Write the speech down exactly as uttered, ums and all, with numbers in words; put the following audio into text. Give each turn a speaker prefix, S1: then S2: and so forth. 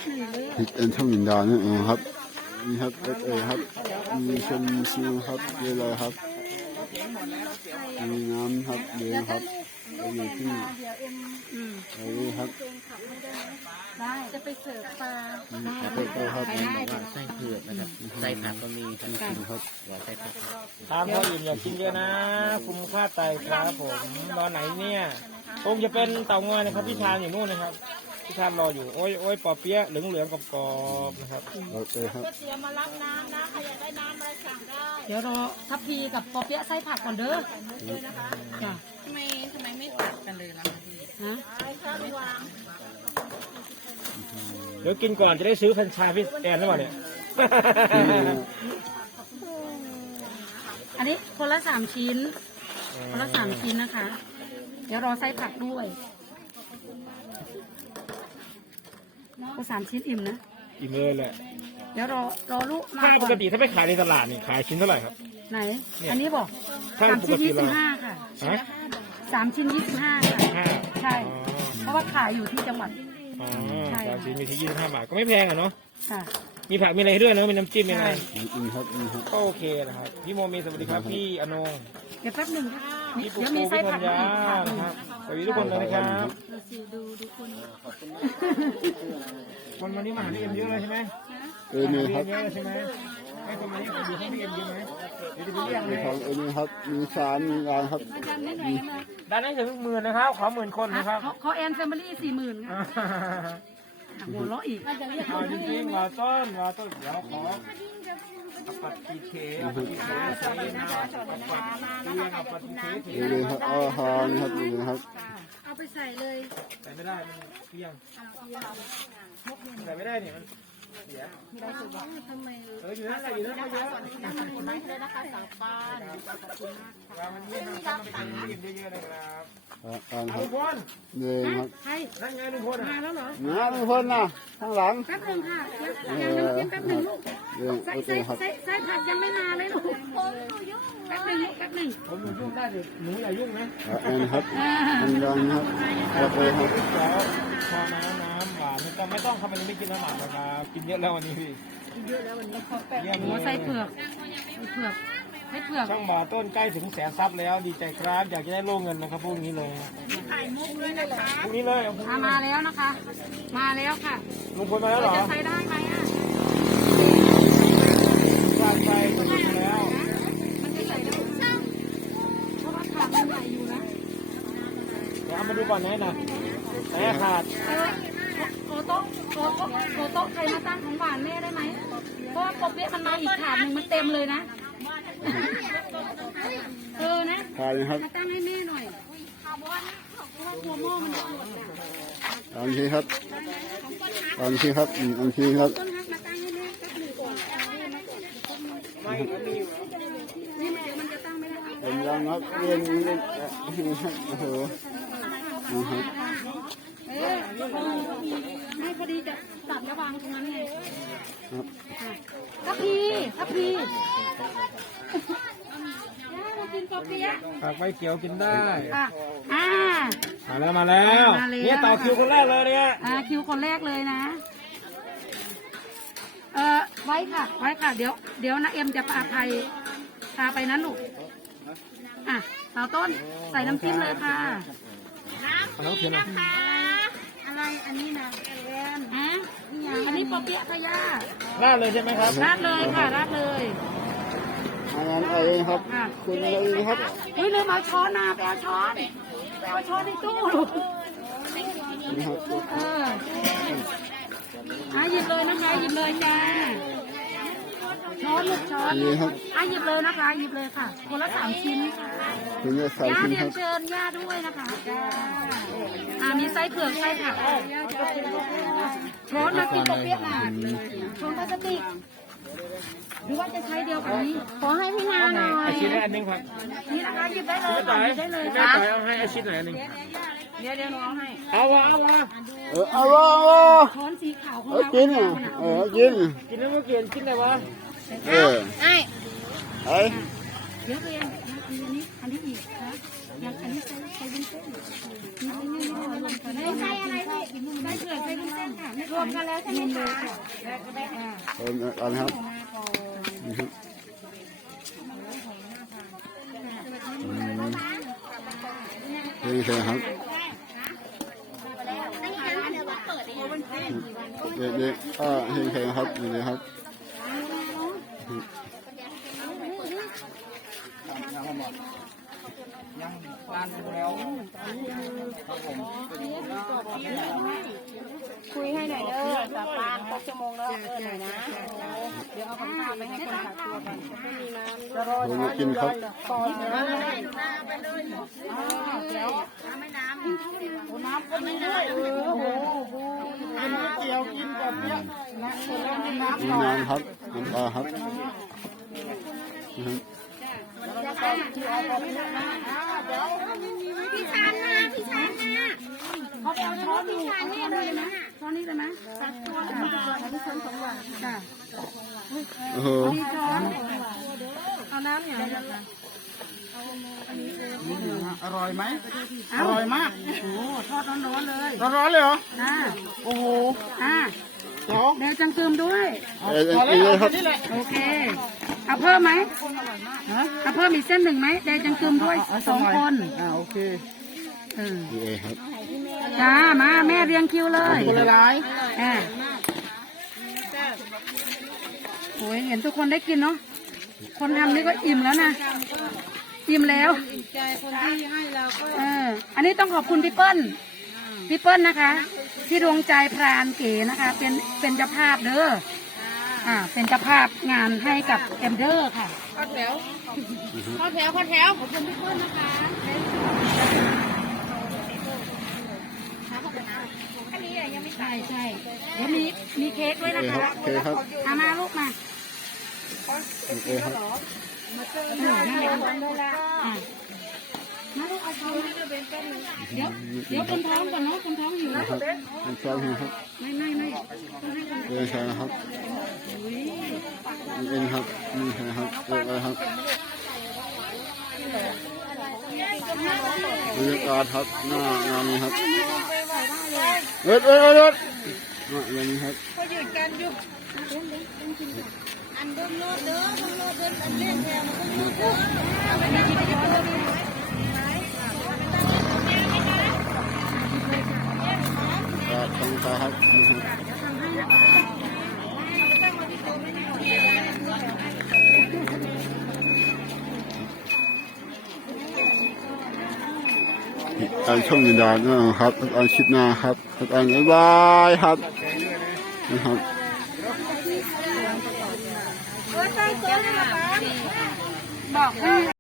S1: พริกเอ็นทมินดานั่นเองครับนี่ครับเอสเอครับมีเชนซิลครับเยอะเลยครับมีน้ำครับเดือครับแล้วมีที่อะไรครับ
S2: ได้จะไปเสิร์ฟปลา
S1: ได้ครับ
S3: ไส้เผือกนะครับไส้ผักก็มีทั้งกินครับว่าไส้ผัก
S4: ตามพ่ออิ่มอยากกินเยอะนะคุ้มค่าไตครับผมรอไหนเนี่ยคงจะเป็นเต่างอยนะครับพี่ชานอยู่นู่นนะครับพี่ชานรออยู่โอ้ยโอ้ยปอเปี๊ยะเหลืองเหลืองกรอบๆนะครับ
S1: โอเคครับ
S2: เสียมารับน้ำนะใครอยากได้น้ำอะไรสั่งได้เดี๋ยวรอทัพพีกับปอเปี๊ยะไส้ผักก่อนเด้อจ้ะทำไมทำไมไม่ตัดกันเลยล่ะฮะ
S4: เดี๋ยวกินก่อนจะได้ซื้อแฟรนไชส์พี่แอนหรือเปล่าเนี่ย
S2: อันนี้คนละสามชิ้นคนละสามชิ้นนะคะ เดี๋ยวรอไส้ผักด้วยก็สามชิ้นอิ่มนะ
S4: อิ่มเลยแหละ
S2: เดี๋ยวรอรอลูกมา
S4: ถ้า
S2: ก่
S4: ป
S2: อน
S4: กติถ้าไม่ขายในตลาดนี่ขายชิ้นเท่าไหร่ครับ
S2: ไหน อันนี้บอก
S4: ถ้า
S2: สาม
S4: ป
S2: ชิ้
S4: ก
S2: น
S4: ติ
S2: ยี่สิ
S4: เรา
S2: บห้าค่ะ
S4: ฮะ
S2: สามชิ้นยี่สิบห้าค่ะ
S4: ห้า
S2: ใช่ เพราะว่าขายอยู่ที่จังหวัด
S4: อ๋อ
S2: ใช่
S4: สามชิ้นมีที่ยี่สิบห้าบาทก็ไม่แพงอ่ะเนาะ
S2: ค่ะ
S4: มีผักมีอะไรให้ด้วยเนอะมีน้ำจิ้มมีอะไร
S1: มีอินครับมีครับ
S4: ก็โอเคนะครับพี่โมมีสวัสดีครับพี่อนง
S2: เดี๋ยวแป๊บหนึ่ง
S4: พี่ปุ๊ก
S2: เดี๋ยวมี
S4: ปุ๊ก
S2: ไส้
S4: พี่
S2: ผั
S4: ธั
S2: ก
S4: ญ
S2: มา
S4: ญา
S2: อีกค่ะ
S4: นะครับสวัสดีทุกคนเลยนะครับ
S2: ดูดูคน
S4: คนวันนี้มาหาพี่เอ็มเยอะเลยใช่ไหม
S1: เออนี่ครับ
S4: เยอะเลยใช่ไหมให้คนมาเรียกคนอยู่ข้างพี่เอ็มเยอะไหมเดี๋ยวจะไปเรียกเล
S1: มี
S4: ย
S1: ครับเออนี่ครับมีสารมีงานครับ
S2: มาจำนิดหน่อยนะ
S4: ด้านนี้ถึงหมื่นนะครับขอหมื่นคนนะครับ
S2: เขาเขาแอนแฟมิลี่สี่หมื่นค่ะหัวเราะอีก
S4: เอาจริงๆว่าต้นว่าต้นเดี๋ยวขอปฏิเทปฏิเทใส่นะปฏิเทปฏิเท
S1: เออเลยครับอาหารครับนี่นะครับ
S2: เอาไปใส่เลย
S4: ใส่ไม่ได้มันเพียงใส่ไม่ได้เนี่ยมันเสีย
S2: ทำไม
S4: เอออยู่นั่นแหละอยู่นั่นก็เยอะ
S2: ไม่เลยนะคะสั่งปลา
S4: ว่ามันเยอะนะครับมันเป็นเยอะๆเลยครับ
S1: อ่าน
S4: เอา
S1: ครั
S4: ทุ
S1: บ
S4: กคน
S1: เนี่ยครับ
S2: ใคร
S4: นั่นไงทุกคน
S2: มาแล้วเหรอ
S1: นะทุกคนนะข้างหลัง
S2: แป๊บหนึ่งค่ะยังยังยังแป๊บหนึ่งลูก
S1: เรื่อง
S2: ใส่
S1: โอเค
S2: ใส่
S1: ครับ
S2: ใส่ใส่ผักยังไม่มาเลยลูกแป๊บหนึ่งลูกแป๊บหนึ่ง
S4: ผมยุ่งได้ดิหนูอย่ายุ่งนะ
S1: อ่านครับอันดังครับโอเคครับ
S4: เดี๋ยวพอน้ำน้ำหวานไม่ต้องไม่ต้องครับวันนี้ไม่กินน้ำหวานนะครับกินเยอะแล้ววันนี้พี่
S2: เยอะแล้ววันนี้
S4: เยี่ยม
S2: หัว
S4: เล
S2: ใส่
S4: ย
S2: เผือกเผือกให้เผือก
S4: ช่างหมอต้นใกล้ถึงแสนซับแล้วดีใจครับอยากจะได้โล่เงินนะครับพรุ่งนี้เลย
S2: ถ่ายมุกด้วยนะคะ
S4: พรุ่งนี้เลย
S2: มามาแล้วนะคะ มาแล้วค่ะ
S4: ลุงพลมาแล้วเหรอ
S2: จะใส่ได้ไหมอ่ะ
S4: วางไปลุงพลมาแล้ว
S2: มันจะใส่ได้เพราะว่าผักมันใหญ่อยู่นะ
S4: เดี๋ยวเอามาดูก่อนนะนะไหนขาด
S2: เออขอโต๊ะขอโต๊ะขอโต๊ะใครมาตั้งของหวานแม่ได้ไหมเพราะว่าปกเปี้ยมันมาอีกถาดหนึ่งมันเต็มเลยนะเออนะ
S1: ทานนะครับ
S2: มาตั้งให้แม่หน่อยเพราะว่าหัวหม้อมันจะหมดอ่ะ
S1: ตามทีครับตามทีครับอืมตามทีครับ
S2: ต้นฮักมาตั้งให้แม่สักหนึ่งก่อน
S4: ไม่ก็มีอยู่
S2: นี่แม่มันจะตั้งไม่ได้
S1: เป็นยังครับเรื่องนี้เรื่องโอ้โหนะครับ
S2: เออให้พอดีจะตัดระวางตรงนั้นไง
S1: ครับ
S2: ทัพพีทัพพีมากินกาแฟ
S4: ผักใบเขียวกินได้
S2: อ่ะอ่า
S4: มาแล้วมาแล้ว
S2: มาแล้ว
S4: เนี่ยต่อคิวคนแรกเลยเนี่ย
S2: อ่าคิวคนแรกเลยนะ เออไว้ค่ะ ไว้ค่ะ เดี๋ยว เดี๋ยวนะเอ็มจะพาไปพาไปนั้นลูก อ่ะสาวต้นใส่น้ำจิ้มเลยค่ะ
S4: เอาน้ำเขียวหน่อย
S2: อะไร อันนี้นะแอนฮะอันนี้ปอเปี๊ยะทะยา
S4: ราดเลยใช่ไหมครับ
S2: ราดเลยค่ะราดเลย
S1: อันนั้นอะไรครับคุณอะไรครับ
S2: เฮ้ยลืมเอาช้อนมาไปเอาช้อนไปเอาช้อนในตู้ลูก
S1: นะครับ
S2: เอออ่ะหยิบเลยนะคะหยิบเลยจ้าช้อนลูกช้อน
S1: นี่ครับ
S2: อ่ะหยิบเลยนะคะหยิบเลยค่ะ คนละสามชิ้นค่ะ
S1: คุณจะใส่
S2: ย่า
S1: คุณ
S2: เรี
S1: ค
S2: ย
S1: รั
S2: น
S1: บ
S2: เชิญย่าด้วยนะคะจ้าอ่ามีไส้เผือกไส้ผักช้อนมากินกบเปี๊ยกหนาช้อนพลาสติกหรือว่าจะใช้เดียวกันนี้ ขอให้พี่นาหน่อย
S4: ไอชิ้นได้อันหนึงครับ
S2: นี่นะคะหยิบได้เลย
S4: ไม่ต่อย
S2: หยิบได้เลย
S4: ไม่
S2: ค่ะ
S4: ต่อยเอาให้ไอชิ้นไหนอันหนึง
S2: เดี๋ยวเดี๋ยวน้องให้
S4: เอาวะเอาวะ
S1: เออเอาวะเอาวะ
S2: ช้อนสีขาวของ
S1: เอา
S2: เรา
S1: กินอ่ะเออกิน
S4: กินแล้วก็เกลียนกินไหนวะ
S1: เออ
S2: ไอ้
S1: ไอ้
S2: เดี๋ยวเรียนอันนี้อันนี้อีกนะอันนี้ใส่ใส่วุ้นเส้นใส่อะไรใส่เผือกใส่วุ้นเส้นค่ะรวมกันแล้วใช่ไหมคะ
S1: เอิญอันครับนี่ครับเฮงเฮงครับเด็กเด็กอ่าเฮงเฮงครับนี่เลยครับ
S2: คุยให้หน่อยเด้อสามปานครบชั่วโมงแล้วเออหน่อยนะเดี๋ยวเอาของข้าวไปให้คนขับตัวก่อนไม่มีน้ำจะรอ
S1: ผมจะกินครับ
S2: ก่อนนะไปเลยเดี๋ยวไม่น้ำน้ำก็ไม่ได้โอ้โหกินก๋วยเตี๋ยวกินก่อนเนี่ยนะคนเรากินน้ำ
S1: มีน้ำครับน้ำปลาครับนะครับ
S2: พี่ชานนะพี่ชานนะเขาเอาช้อนพี่ชานนี่เลยนะช้อนนี้เลยนะตัดตัวค่ะพี่ชานสองอย่างค่ะ
S1: โอ้โห
S2: พี่ช้อนเอาน้ำอย่างไรคะ
S4: อร่อยไหมอร่อยมาก
S2: โอ้ทอดร้อนๆเลย
S4: ร้อนๆเลยเหรอ
S2: อ่า
S4: โอ้โห
S2: อ่า
S4: เดี๋ยว
S2: เดี๋ยวจังคืมด้วย
S1: เอ้ยเอ้ยเอ้ยครับ
S2: โอเคเอาเพิ่มไหมเอาเพิ่มอีกเส้นหนึ่งไหมเดี๋ยวจังคืมด้วยสองคน
S4: อ่าโอเค
S2: เออ
S1: นี่เองครับ
S2: จ้ามาแม่เรียงคิวเลย
S4: คนละร้าย
S2: อ่าโอ้ยเห็นทุกคนได้กินเนาะคนทำนี่ก็อิ่มแล้วนะอิ่มแล้วใจคนที่ให้เราก็เอออันนี้ต้องขอบคุณพี่เปิ้ลพี่เปิ้ลนะคะที่ดวงใจพรานเก๋นะคะ เป็นเป็นเจ้าภาพเด้ออ่าเป็นเจ้าภาพงานให้กับเอ็มเดอร์ค่ะข้อแถวข้อแถวข้อแถวขอบคุณพี่เปิ้ลนะคะอันนี้ยังไม่ใช่ใช่เดี๋ยวมีมีเค้กด้วย
S1: โอ
S2: นะ
S1: เคค
S2: คะ
S1: รับโอเคครับ
S2: เอามาลูกมา
S1: โอเคครับ
S2: เออนั่นแหละอ่ะมาลูกเอาช้อนให้เราเบนเป็นเดี๋ยวเดี๋ยวคนท้องก่อนเนาะคนท้องอยู่
S1: ครับเป็นซอสครับ
S2: ไม่ไม่ไม่ต้องให้คน
S1: เองใช่ครับนี่เองครับนี่ใช่ครับเองอะไรครับบรรยากาศครับหน้างานนี้ครับเอิดเอิดเอิดเอิดมาอย่างนี้ครับ
S2: ก็ยืนกันอยู่อันเดิมโลดเด้อเดิมโลดเดิมอันเลี้ยงแถวมันก็เอาไปนั่งที่ย้อนเลย
S1: การทำครับนี่ครับการช่องยินดานะครับการคลิปหน้าครับการบ๊ายบายครับนะครับ
S2: บอกให้